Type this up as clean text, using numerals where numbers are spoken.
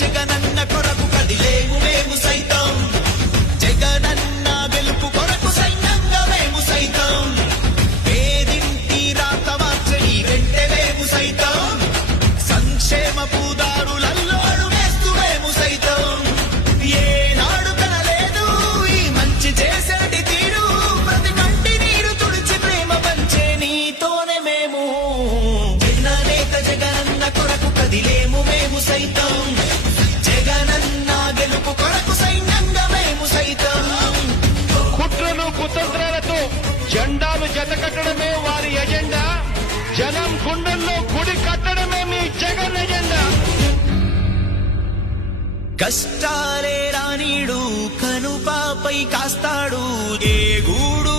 జగనన్న కొరకు కదిలేము మేము సైతం, జగనన్న గెలుపు కొరకు సైన్యంగా మేము సైతం, పేదింటి రాత మార్చని వెంటే మేము సైతం, సంక్షేమ పూదారులలో అడుగేస్తూ మేము సైతం, ఏనాడు కనలేదు ఈ మంచి చేసేటి తీరు, ప్రతి కంటి నీరు తుడిచి ప్రేమ పంచే నీతోనే మేము, జననేత జగనన్న కొరకు కదిలేము మేము సైతం, జగనన్న గెలుపు కొరకు సైన్యంగా మేము సైతం. కుట్రలు కుతంత్రాలతో జెండాలు జతకట్టడమే వారి ఎజెండా, జనం గుండెల్లో గుడి కట్టడమే మీ జగన్ ఎజెండా. కష్టాలే రానీడు కనుపాపై కాస్తాడు, ఏ గూడు